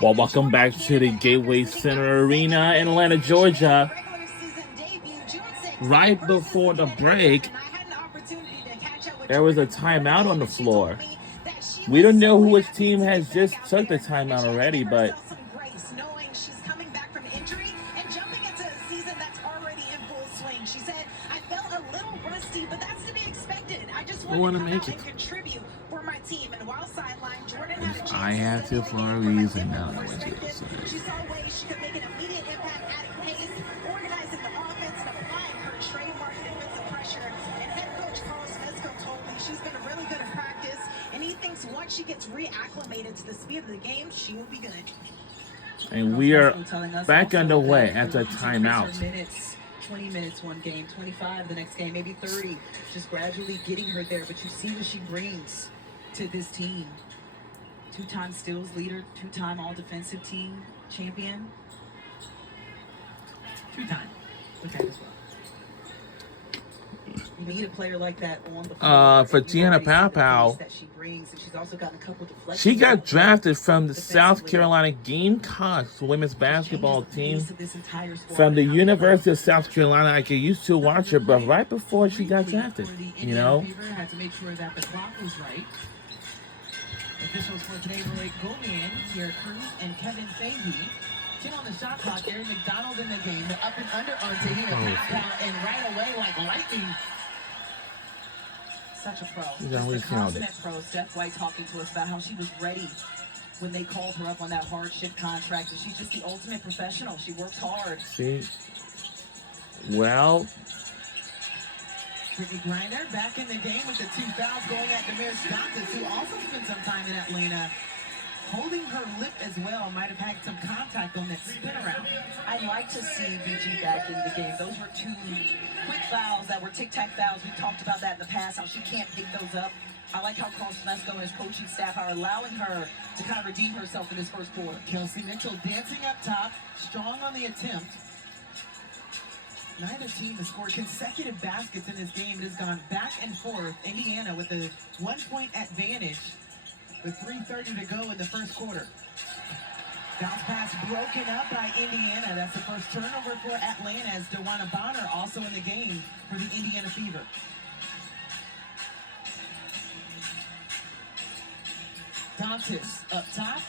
Well, welcome back to the Gateway Center Arena in Atlanta, Georgia. Right before the break, there was a timeout on the floor. We don't know which team has just took the timeout already, but we want to make it. I have to for a reason now. She saw ways she could make an immediate impact, adding pace, organizing the offense, and applying her trademark defensive pressure. And head coach Carl Smesco told me she's been really good at practice, and he thinks once she gets reacclimated to the speed of the game, she will be good. And we are back underway after a timeout. 20 minutes one game, 25 the next game, maybe 30, just gradually getting her there. But you see what she brings to this team. Two-time steals leader, two-time all-defensive team champion. Two-time. Okay, as well. You need a player like that on the floor. For Te-Hina Paopao, she got drafted from the South Carolina Gamecocks women's basketball team from the University of South Carolina. I used to watch her, but right before she got drafted, you know. Had to make sure that the clock was right. Officials for today were Gomian, Sierra Cruz, and Kevin Fahey. 10 on the shot clock. Aaron McDonald in the game. The up and under on Te-Hina Paopao, and right away like lightning. Such a pro. He's consummate pro. Steph White talking to us about how she was ready when they called her up on that hardship contract. And she's just the ultimate professional. She works hard. See? Well, Brittney Griner back in the game with the 2 fouls going at Damaris Johnson, who also spent some time in Atlanta. Holding her lip as well, might have had some contact on that spin around. I'd like to see BG back in the game. Those were 2 quick fouls that were tic-tac fouls. We talked about that in the past, how she can't pick those up. I like how Carl Smesco and his coaching staff are allowing her to kind of redeem herself in this first quarter. Kelsey Mitchell dancing up top, strong on the attempt. Neither team has scored consecutive baskets in this game. It has gone back and forth. Indiana with a 1-point advantage with 3:30 to go in the first quarter. Bounce pass broken up by Indiana. That's the first turnover for Atlanta, as DeWanna Bonner also in the game for the Indiana Fever. Dantas up top.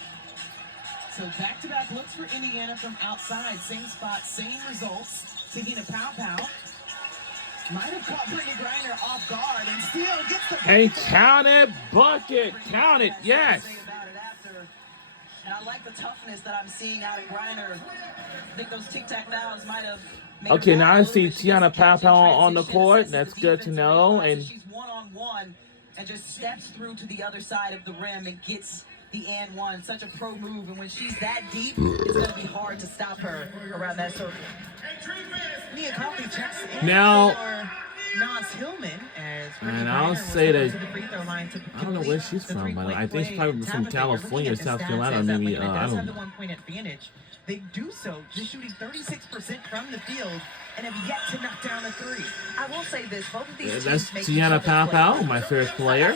So back-to-back looks for Indiana from outside. Same spot, same results. Te-Hina Paopao might have caught Brittney Griner off guard and still gets the... And count it, bucket. Count it, yes. And I like the toughness that I'm seeing out of Griner. I think those tic-tac fouls might have... Okay, now I see Te-Hina Paopao on the court. That's good to know. And she's one-on-one and just steps through to the other side of the rim and gets the and one. Such a pro move. And when she's that deep, it's going to be hard to stop her around that circle. Nia Coffey checks in now, for Naz Hillman as and I'll say that I don't know where she's from, but I think she's probably from California or South Carolina. Maybe I don't know. The 1-point advantage. They do so, just shooting 36% from the field and have yet to knock down a 3. I will say this: both of these that's Te-Hina Paopao, my favorite player,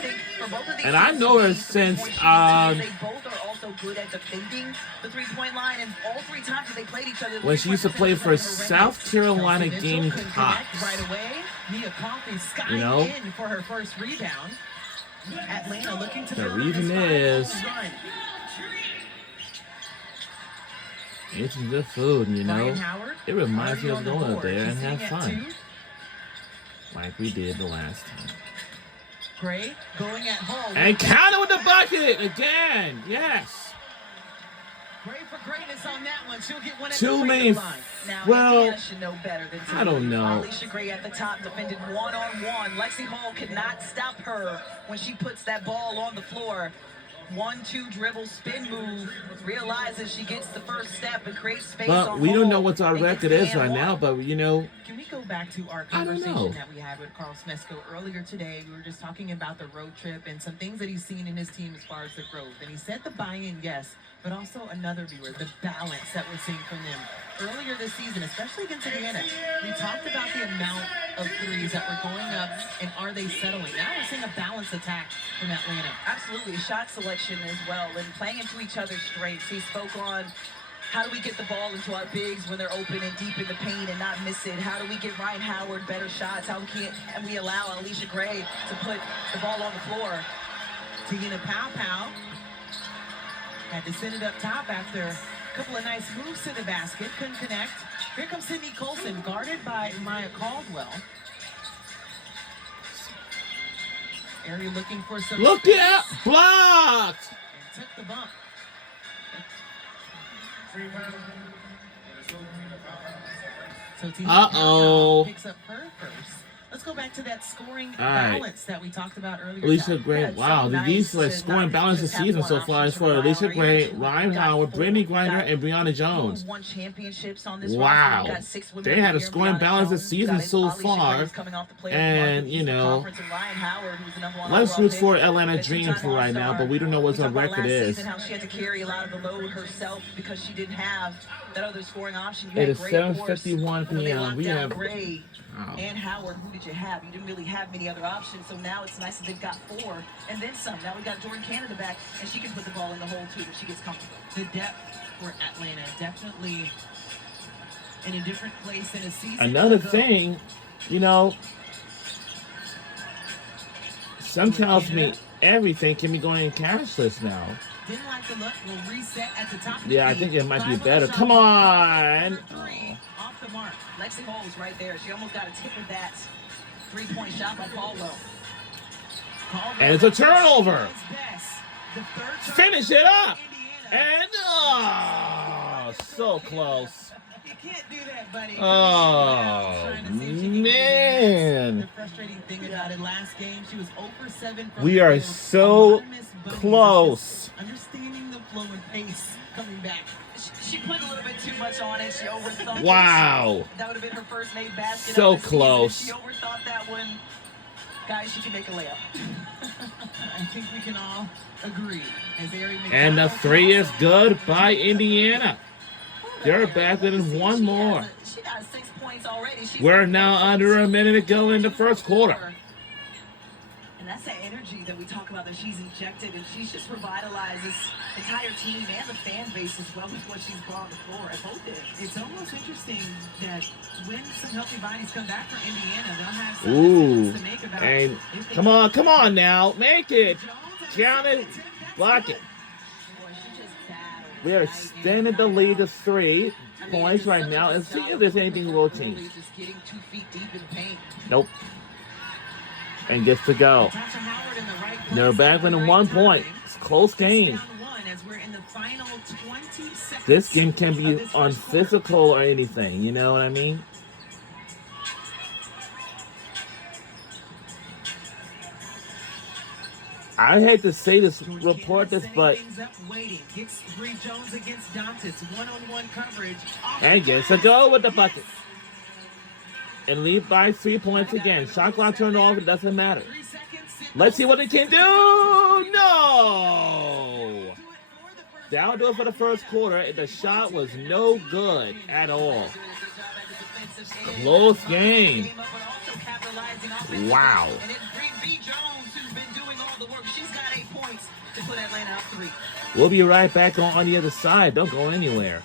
and I know her since they both are also good at defending the 3-point line, and all 3 times that they played each other, when she used to play for South Carolina Gamecocks. Right away, Nia Coffey you know, in for her first rebound. Atlanta looking to the reason is eating good food, you know. It reminds me of going up there and have fun, like we did the last time. Gray going at home. And counter with the bucket again. Yes. Gray for greatness on that one. She'll get one at Too the many. line. Now, well, Indiana should know better than I don't know. Alicia Gray at the top defended one-on-one. Lexi Hall could not stop her when she puts that ball on the floor. 1-2 dribble spin move, realizes she gets the first step and creates space. But we don't know what our record is right now, but you know. Can we go back to our conversation that we had with Carl Smesco earlier today? We were just talking about the road trip and some things that he's seen in his team as far as the growth. And he said the buy-in, yes, but also another viewer, the balance that we're seeing from them. Earlier this season, especially against Indiana, we talked about the amount of threes that were going up and are they settling. Now we're seeing a balanced attack from Atlanta. Absolutely, shot selection as well, and playing into each other's strengths. He spoke on how do we get the ball into our bigs when they're open and deep in the paint and not miss it? How do we get Ryan Howard better shots? How we allow Alicia Gray to put the ball on the floor? Tina Pow had to send it up top after a couple of nice moves to the basket. Couldn't connect. Here comes Sydney Colson, guarded by Maya Caldwell. Ari looking for some... Look at blocked! And took the bump. So Tina Uh-oh. picks up her first. Let's go back to that scoring right. balance that we talked about earlier. Alicia John. Gray, Yeah, it's wow, so these nice like to scoring not balance this just have season one so far is option for to Alicia rely on. Gray, You Ryan got Howard, four. Brittany You Griner, got and Brianna Jones. won championships on this Wow. roster. You got 6 women They of the had a year, scoring Brianna balance this Jones. season You got so Alicia Gray far. who's coming off the player of the And, month you in the know, conference, and Ryan Howard, who's the number one Let's overall root pick. for Atlanta And Dream two-time for right now, All-Star. but we don't know what We her talked about record last is. season, how she had to carry a lot of the load herself because she didn't have that other scoring option. You It had is Gray, of course. 7:51 When they p.m. locked We down have... Gray Wow. and Howard. Who did you have? You didn't really have many other options, so now it's nice that they've got 4 and then some. Now we got Jordan Canada back, and she can put the ball in the hole too if she gets comfortable. The depth for Atlanta definitely in a different place than a season Another ago. thing, you know, some tells me everything can be going cashless now. Didn't like the look. We'll reset at the top. Of Yeah, the I key. think it might be 5 better. shot. Come on! Number 3 off the mark. Lexi Moles right there. She almost got a tip of that 3-point shot by Caldwell. Caldwell And it's a turnover. does best. The third turn Finish it up! Indiana. And, oh, so close. You can't do that, buddy. Oh, Trying to see if she can get man. it. The frustrating thing about it, last game, she was 0 for 7 from We the are field. so A lot of missed bunnies. close. It's just understanding the flow and pace coming back. She put a little bit too much on it. She overthought it. Wow. That would have been her first made basket. So of the season. close. She overthought that one. Guys, she can make a layup. I think we can all agree. As Ari And the McDonald 3 is also- good by Indiana. They're back within one more. She got 6 points already. She's We're now under a minute to go in the first quarter. And that's that energy that we talk about that she's injected, and she's just revitalized this entire team and the fan base as well with what she's brought on the floor at both ends. It's almost interesting that when some healthy bodies come back for Indiana, they'll have some Ooh. decisions to make about And if they come on now. Make it. Count it. Block it. Boy, she just battled We are right extending the in. lead to 3 I mean, points it's right such now a and see if solid there's anything will performance. change. Just getting 2 feet deep in paint. Nope. And gets to go. Tasha Howard in the right place They're back at the within right 1 timing. point. It's a close game. Down 1 as we're in the final 20 seconds This game can of be this on first quarter. physical or anything. You know what I mean? I hate to say this, George report Cannon this, setting but things up, waiting. Gets Bree Jones against Dantas. One-on-one coverage. Off and the gets to glass. go with the bucket. Yes. And lead by 3 points again. Shot clock turned off. It doesn't matter. 3 seconds. Let's see what they can do. No. Do it for the first That'll do it for the first quarter. The shot was no good at all. Close game. Wow. And it's Bree Jones who's been doing all the work. She's got 8 points to put Atlanta up 3. We'll be right back on the other side. Don't go anywhere.